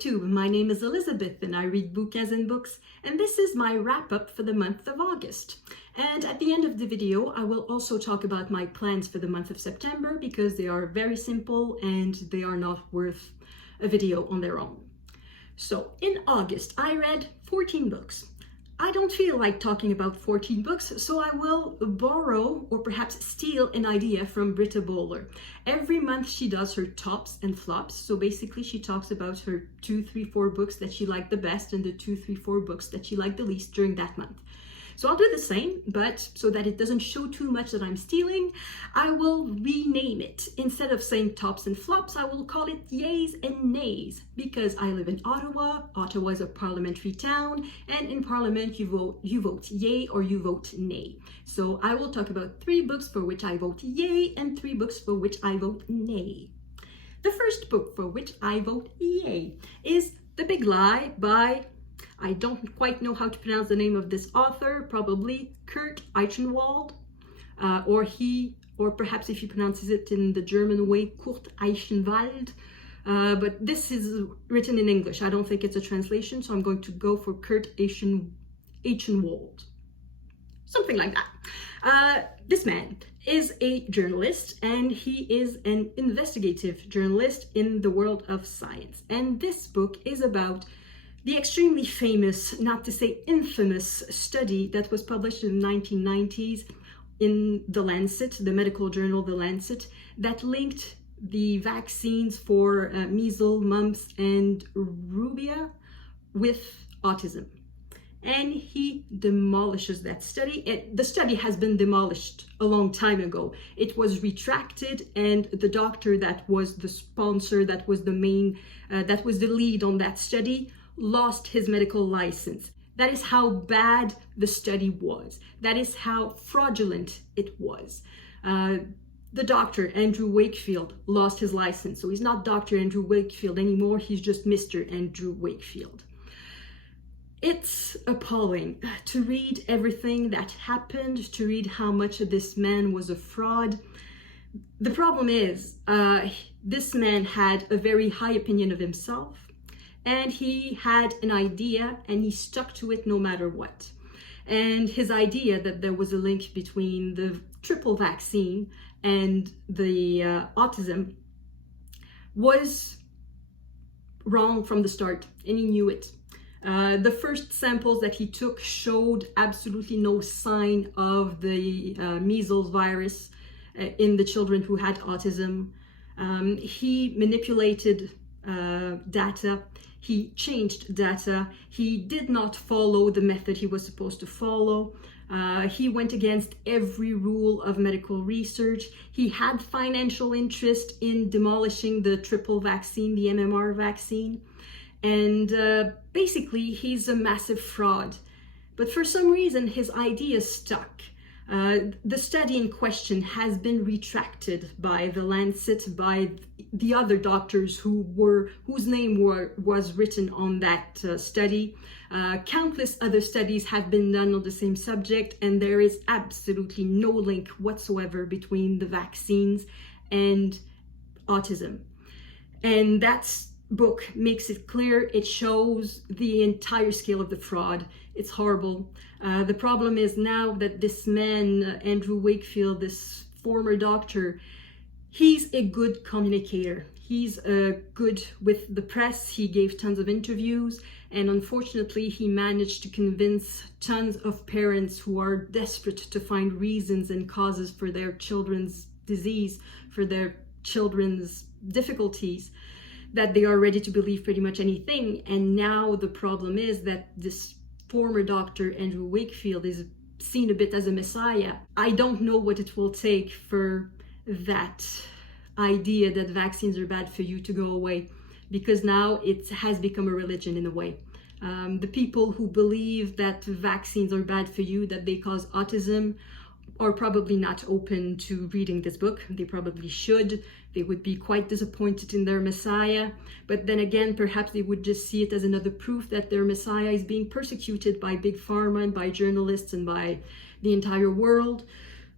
Booktube. My name is Elizabeth and I read Booktubers and Books, and this is my wrap-up for the month of August. And at the end of the video, I will also talk about my plans for the month of September because they are very simple and they are not worth a video on their own. So in August, I read 14 books. I don't feel like talking about 14 books, so I will borrow or perhaps steal an idea from Britta Bowler. Every month she does her tops and flops. So basically she talks about her 2, 3, 4 books that she liked the best and the 2, 3, 4 books that she liked the least during that month. So I'll do the same, but so that it doesn't show too much that I'm stealing, I will rename it. Instead of saying tops and flops, I will call it Yeas and Nays, because I live in Ottawa. Ottawa is a parliamentary town, and in Parliament you vote yay or you vote nay. So I will talk about 3 books for which I vote yay and 3 books for which I vote nay. The first book for which I vote yay is The Big Lie by, I don't quite know how to pronounce the name of this author, probably Kurt Eichenwald, or perhaps if he pronounces it in the German way, Kurt Eichenwald. But this is written in English. I don't think it's a translation, so I'm going to go for Kurt Eichenwald. Something like that. This man is a journalist, and he is an investigative journalist in the world of science. And this book is about the extremely famous, not to say infamous, study that was published in the 1990s in The Lancet, the medical journal The Lancet, that linked the vaccines for measles, mumps, and rubella with autism. And he demolishes that study. The study has been demolished a long time ago. It was retracted, and the doctor that was the sponsor, that was the main, that was the lead on that study, lost his medical license. That is how bad the study was. That is how fraudulent it was. The doctor, Andrew Wakefield, lost his license. So he's not Dr. Andrew Wakefield anymore. He's just Mr. Andrew Wakefield. It's appalling to read everything that happened, to read how much of this man was a fraud. The problem is, this man had a very high opinion of himself, and he had an idea and he stuck to it no matter what. And his idea that there was a link between the triple vaccine and the autism was wrong from the start, and he knew it. The first samples that he took showed absolutely no sign of the measles virus in the children who had autism. He manipulated data. He changed data. He did not follow the method he was supposed to follow. He went against every rule of medical research. He had financial interest in demolishing the triple vaccine, the MMR vaccine. And basically, he's a massive fraud. But for some reason, his idea stuck. The study in question has been retracted by The Lancet, by the other doctors whose name was written on that study. Countless other studies have been done on the same subject, and there is absolutely no link whatsoever between the vaccines and autism. And that book makes it clear. It shows the entire scale of the fraud. It's horrible. The problem is now that this man, Andrew Wakefield, this former doctor, he's a good communicator. He's good with the press. He gave tons of interviews, and unfortunately he managed to convince tons of parents who are desperate to find reasons and causes for their children's disease, for their children's difficulties, that they are ready to believe pretty much anything. And now the problem is that this former doctor, Andrew Wakefield, is seen a bit as a messiah. I don't know what it will take for that idea that vaccines are bad for you to go away, because now it has become a religion in a way. The people who believe that vaccines are bad for you, that they cause autism, are probably not open to reading this book. They probably should. They would be quite disappointed in their Messiah. But then again, perhaps they would just see it as another proof that their Messiah is being persecuted by Big Pharma and by journalists and by the entire world.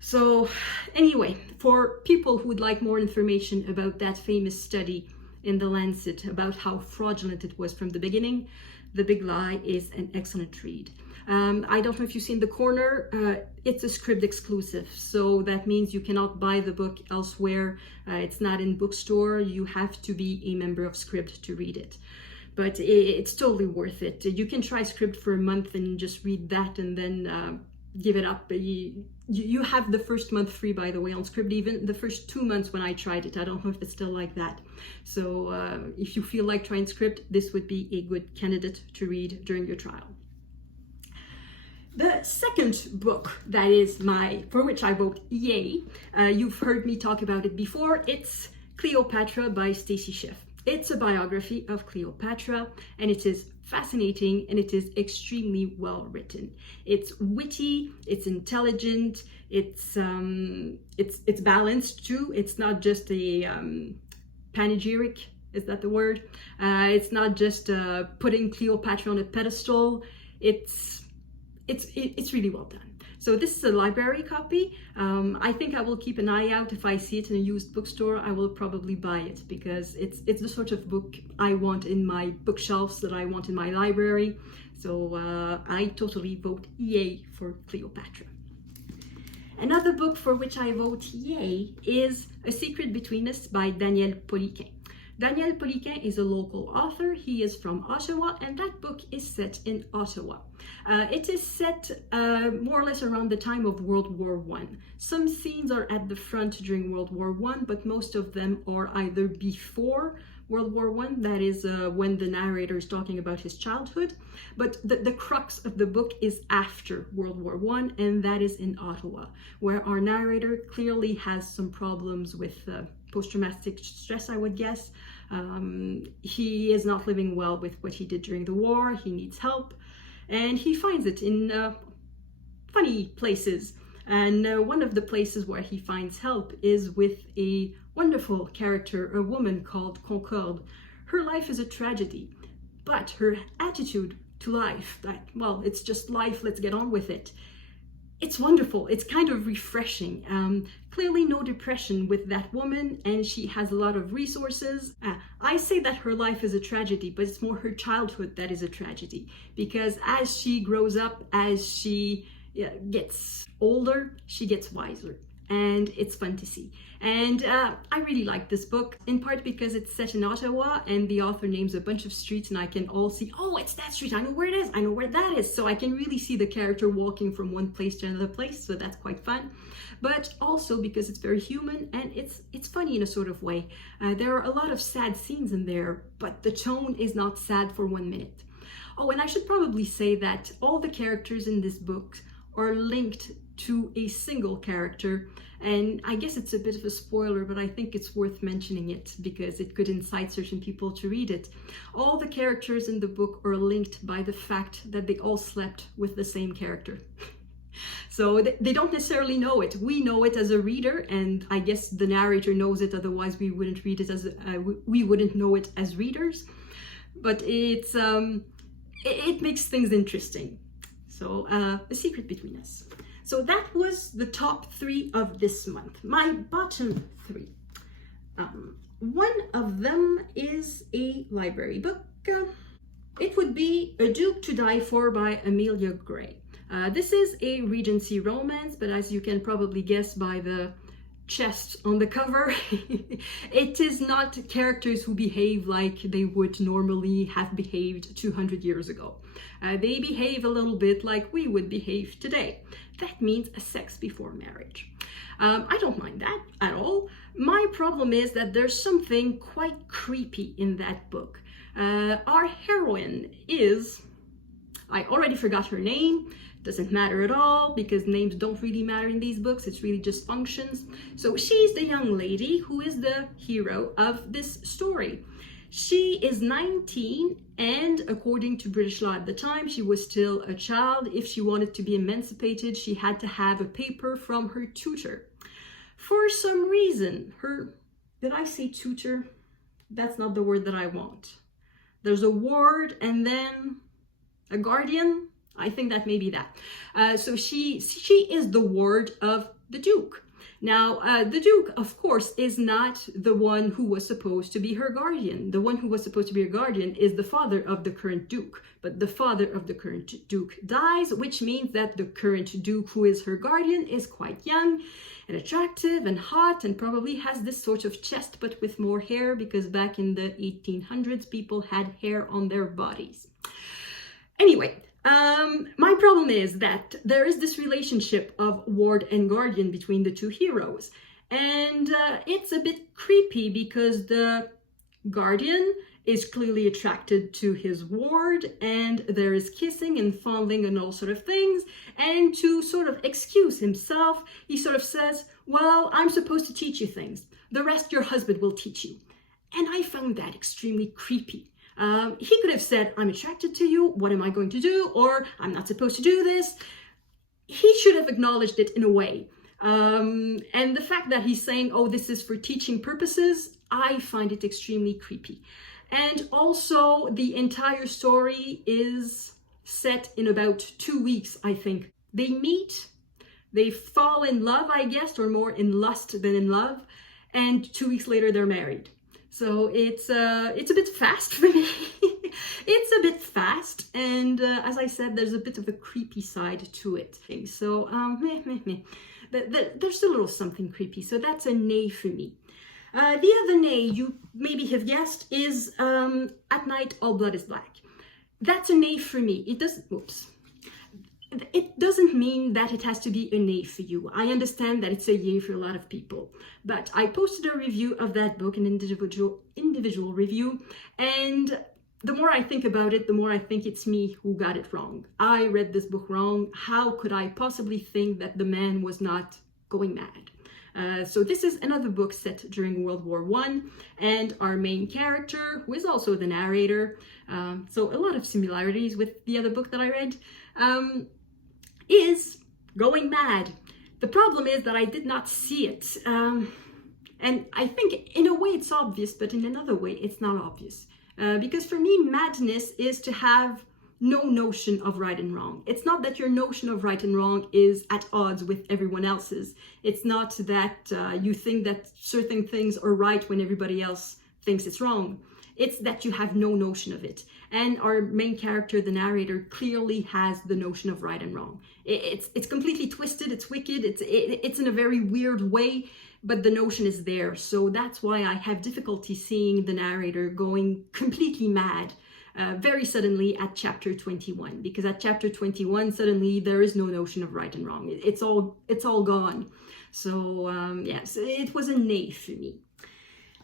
So anyway, for people who would like more information about that famous study in the Lancet about how fraudulent it was from the beginning. The Big Lie is an excellent read. I don't know if you've seen the corner. It's a Scribd exclusive, so that means you cannot buy the book elsewhere. It's not in bookstore. You have to be a member of Scribd to read it. But it's totally worth it. You can try Scribd for a month and just read that and then give it up. You have the first month free, by the way, on Scribd, even the first 2 months when I tried it. I don't know if it's still like that. So if you feel like trying Scribd, this would be a good candidate to read during your trial. The second book that is for which I vote yay, you've heard me talk about it before. It's Cleopatra by Stacy Schiff. It's a biography of Cleopatra, and it is fascinating and it is extremely well written. It's witty, it's intelligent, it's balanced too. It's not just a panegyric, is that the word? It's not just putting Cleopatra on a pedestal. It's really well done. So this is a library copy. I think I will keep an eye out. If I see it in a used bookstore, I will probably buy it because it's the sort of book I want in my bookshelves, that I want in my library. So I totally vote yay for Cleopatra. Another book for which I vote yay is A Secret Between Us by Daniel Poliquin. Daniel Poliquin is a local author. He is from Ottawa, and that book is set in Ottawa. It is set more or less around the time of World War I. Some scenes are at the front during World War I, but most of them are either before World War I, that is when the narrator is talking about his childhood, but the crux of the book is after World War I, and that is in Ottawa, where our narrator clearly has some problems with post-traumatic stress, I would guess. He is not living well with what he did during the war. He needs help, and he finds it in funny places. And one of the places where he finds help is with a wonderful character, a woman called Concorde. Her life is a tragedy, but her attitude to life, that, well, it's just life, let's get on with it. It's wonderful. It's kind of refreshing. Clearly no depression with that woman, and she has a lot of resources. I say that her life is a tragedy, but it's more her childhood that is a tragedy, because as she grows up, as she gets older, she gets wiser, and it's fun to see. And I really like this book, in part because it's set in Ottawa and the author names a bunch of streets, and I can all see, oh, it's that street, I know where it is, I know where that is. So I can really see the character walking from one place to another place, so that's quite fun. But also because it's very human and it's funny in a sort of way. There are a lot of sad scenes in there, but the tone is not sad for 1 minute. Oh, and I should probably say that all the characters in this book are linked to a single character, and I guess it's a bit of a spoiler, but I think it's worth mentioning it because it could incite certain people to read it. All the characters in the book are linked by the fact that they all slept with the same character. So they don't necessarily know it. We know it as a reader, and I guess the narrator knows it, otherwise we wouldn't read it as we wouldn't know it as readers. But it makes things interesting. So A Secret Between Us. So that was the top 3 of this month. My bottom 3. One of them is a library book. It would be A Duke to Die For by Amelia Gray. This is a Regency romance, but as you can probably guess by the chest on the cover, it is not characters who behave like they would normally have behaved 200 years ago. They behave a little bit like we would behave today. That means a sex before marriage. I don't mind that at all. My problem is that there's something quite creepy in that book. Our heroine is, I already forgot her name, doesn't matter at all because names don't really matter in these books, it's really just functions. So she's the young lady who is the hero of this story. She is 19, and according to British law at the time, she was still a child. If she wanted to be emancipated, she had to have a paper from her tutor. For some reason, did I say tutor? That's not the word that I want. There's a ward and then a guardian. I think that may be that. So she is the ward of the Duke. Now, the Duke, of course, is not the one who was supposed to be her guardian. The one who was supposed to be her guardian is the father of the current Duke. But the father of the current Duke dies, which means that the current Duke, who is her guardian, is quite young and attractive and hot and probably has this sort of chest but with more hair, because back in the 1800s, people had hair on their bodies. Anyway, my problem is that there is this relationship of ward and guardian between the two heroes. And it's a bit creepy because the guardian is clearly attracted to his ward, and there is kissing and fondling and all sort of things. And to sort of excuse himself, he sort of says, well, I'm supposed to teach you things. The rest your husband will teach you. And I found that extremely creepy. He could have said, I'm attracted to you, what am I going to do? Or I'm not supposed to do this. He should have acknowledged it in a way. And the fact that he's saying, oh, this is for teaching purposes, I find it extremely creepy. And also the entire story is set in about 2 weeks, I think. They meet, they fall in love, I guess, or more in lust than in love. And 2 weeks later, they're married. So it's a bit fast for me. It's a bit fast, and as I said, there's a bit of a creepy side to it. So there's a little something creepy. So that's a nay for me. The other nay you maybe have guessed is At Night All Blood is Black. That's a nay for me. It doesn't mean that it has to be a nay for you. I understand that it's a yay for a lot of people, but I posted a review of that book, an individual review, and the more I think about it, the more I think it's me who got it wrong. I read this book wrong. How could I possibly think that the man was not going mad? So this is another book set during World War I, and our main character, who is also the narrator, so a lot of similarities with the other book that I read, is going mad. The problem is that I did not see it. And I think in a way it's obvious, but in another way it's not obvious. Because for me, madness is to have no notion of right and wrong. It's not that your notion of right and wrong is at odds with everyone else's. It's not that you think that certain things are right when everybody else thinks it's wrong. It's that you have no notion of it. And our main character, the narrator, clearly has the notion of right and wrong. It's completely twisted, it's wicked, it's in a very weird way, but the notion is there. So that's why I have difficulty seeing the narrator going completely mad very suddenly at chapter 21, because at chapter 21, suddenly there is no notion of right and wrong. It's all gone. So yes, it was a nay for me.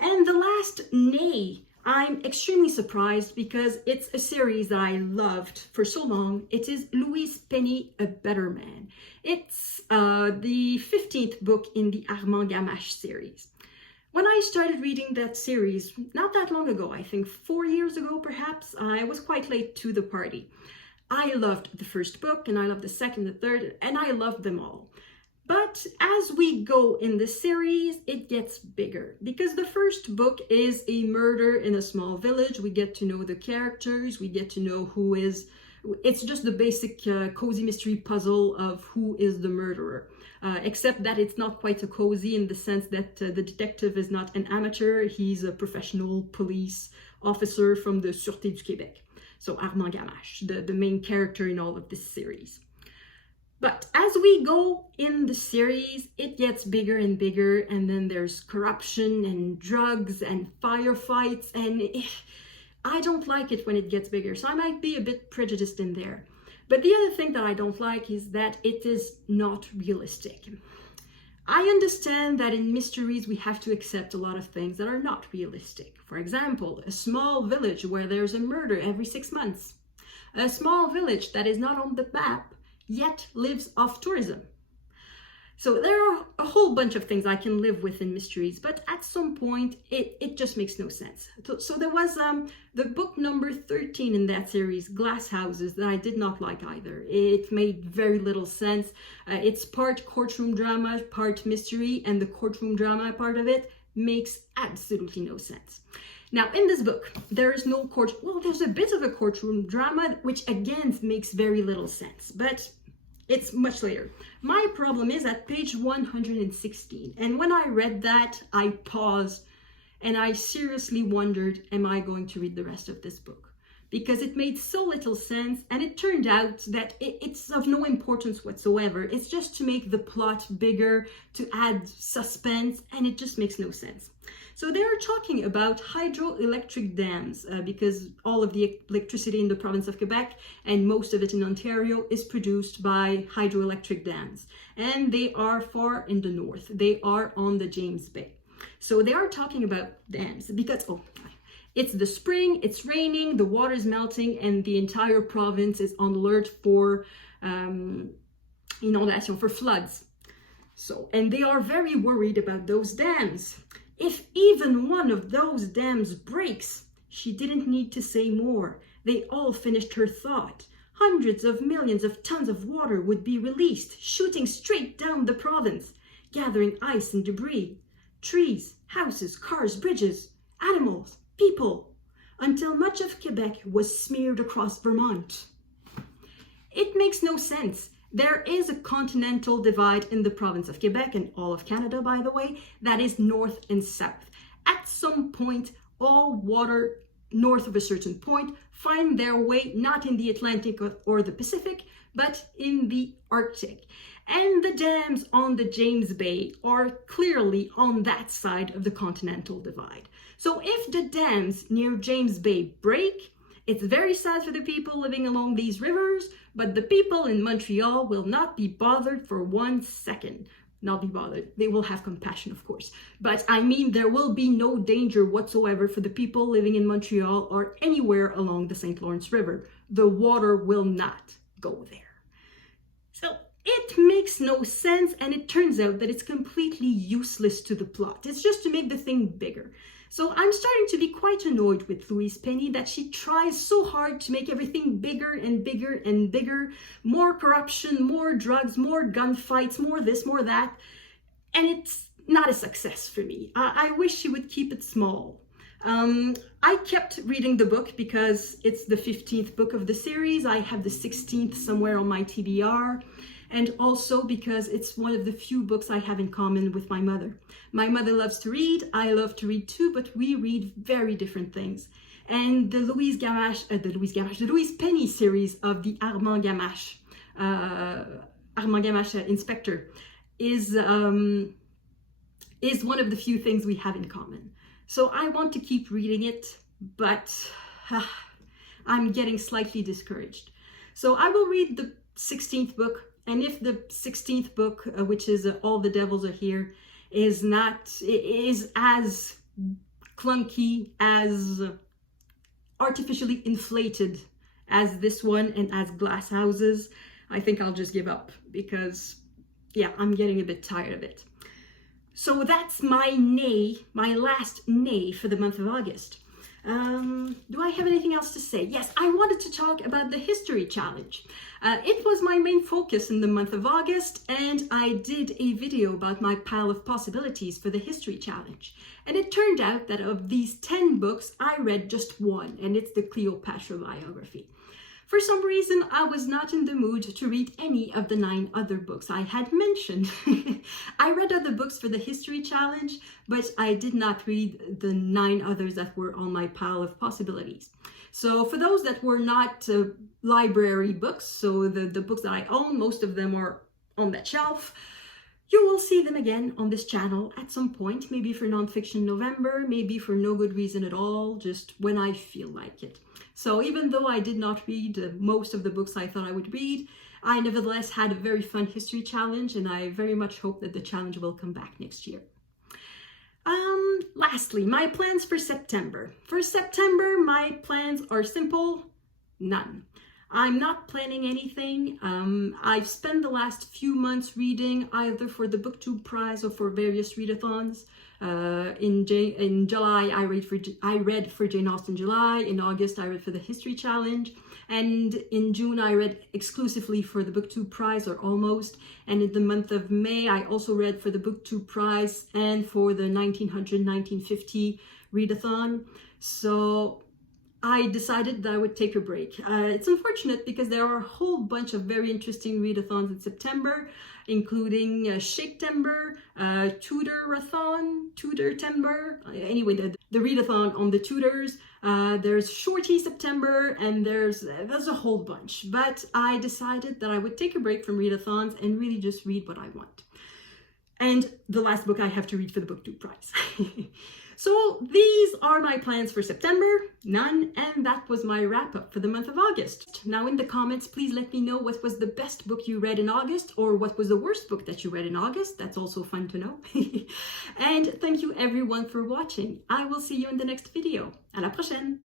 And the last nay, I'm extremely surprised because it's a series that I loved for so long. It is Louise Penny, A Better Man. It's the 15th book in the Armand Gamache series. When I started reading that series, not that long ago, I think 4 years ago perhaps, I was quite late to the party. I loved the first book, and I loved the second, the third, and I loved them all. But as we go in the series, it gets bigger, because the first book is a murder in a small village. We get to know the characters, we get to know who is, it's just the basic cozy mystery puzzle of who is the murderer. Except that it's not quite a cozy in the sense that the detective is not an amateur, he's a professional police officer from the Sûreté du Québec. So Armand Gamache, the main character in all of this series. But as we go in the series, it gets bigger and bigger, and then there's corruption and drugs and firefights, and I don't like it when it gets bigger, so I might be a bit prejudiced in there. But the other thing that I don't like is that it is not realistic. I understand that in mysteries we have to accept a lot of things that are not realistic. For example, a small village where there's a murder every 6 months. A small village that is not on the map, yet lives off tourism. So there are a whole bunch of things I can live with in mysteries, but at some point it just makes no sense. So there was the book number 13 in that series, Glass Houses, that I did not like either. It made very little sense. It's part courtroom drama, part mystery, and the courtroom drama part of it makes absolutely no sense. Now, in this book, there is no there's a bit of a courtroom drama, which again makes very little sense, but It's much later. My problem is at page 116. And when I read that, I paused and I seriously wondered, am I going to read the rest of this book? Because it made so little sense, and it turned out that it's of no importance whatsoever. It's just to make the plot bigger, to add suspense, and it just makes no sense. So they're talking about hydroelectric dams because all of the electricity in the province of Quebec and most of it in Ontario is produced by hydroelectric dams. And they are far in the north. They are on the James Bay. So they are talking about dams because, it's the spring, it's raining, the water is melting, and the entire province is on alert for inondation, for floods. So, and they are very worried about those dams. If even one of those dams breaks, she didn't need to say more. They all finished her thought. Hundreds of millions of tons of water would be released, shooting straight down the province, gathering ice and debris, trees, houses, cars, bridges, animals, people, until much of Quebec was smeared across Vermont. It makes no sense. There is a continental divide in the province of Quebec and all of Canada, by the way, that is north and south. At some point, all water north of a certain point find their way not in the Atlantic or the Pacific, but in the Arctic. And the dams on the James Bay are clearly on that side of the continental divide. So if the dams near James Bay break, it's very sad for the people living along these rivers, but the people in Montreal will not be bothered for 1 second. Not be bothered. They will have compassion, of course. But I mean, there will be no danger whatsoever for the people living in Montreal or anywhere along the St. Lawrence River. The water will not go there. So it makes no sense, and it turns out that it's completely useless to the plot. It's just to make the thing bigger. So I'm starting to be quite annoyed with Louise Penny that she tries so hard to make everything bigger and bigger and bigger. More corruption, more drugs, more gunfights, more this, more that. And it's not a success for me. I wish she would keep it small. I kept reading the book because it's the 15th book of the series. I have the 16th somewhere on my TBR. And also because it's one of the few books I have in common with my mother. My mother loves to read, I love to read too, but we read very different things. And the Louise Penny series of the Armand Gamache Inspector is one of the few things we have in common. So I want to keep reading it, but I'm getting slightly discouraged. So I will read the 16th book. And if the 16th book, which is All the Devils Are Here, is as clunky, as artificially inflated as this one and as Glass Houses, I think I'll just give up because, yeah, I'm getting a bit tired of it. So that's my last nay for the month of August. Do I have anything else to say? Yes, I wanted to talk about the History Challenge. It was my main focus in the month of August, and I did a video about my pile of possibilities for the History Challenge. And it turned out that of these 10 books, I read just one, and it's the Cleopatra biography. For some reason, I was not in the mood to read any of the 9 other books I had mentioned. I read other books for the History Challenge, but I did not read the 9 others that were on my pile of possibilities. So for those that were not library books, so the books that I own, most of them are on that shelf, you will see them again on this channel at some point, maybe for Nonfiction November, maybe for no good reason at all, just when I feel like it. So even though I did not read most of the books I thought I would read, I nevertheless had a very fun history challenge, and I very much hope that the challenge will come back next year. Lastly, my plans for September. For September, my plans are simple, none. I'm not planning anything. I've spent the last few months reading either for the BookTube prize or for various readathons. In July, I read for Jane Austen July. In August, I read for the History Challenge. And in June, I read exclusively for the BookTube prize, or almost. And in the month of May, I also read for the BookTube prize and for the 1900-1950 readathon. So I decided that I would take a break. It's unfortunate because there are a whole bunch of very interesting readathons in September, including Shake-tember, Tutor-tember. Anyway, the readathon on the tutors. There's Shorty September, and there's a whole bunch. But I decided that I would take a break from readathons and really just read what I want. And the last book I have to read for the Booktube prize. So these are my plans for September, none, and that was my wrap up for the month of August. Now in the comments, please let me know what was the best book you read in August, or what was the worst book that you read in August. That's also fun to know. And thank you everyone for watching. I will see you in the next video. À la prochaine!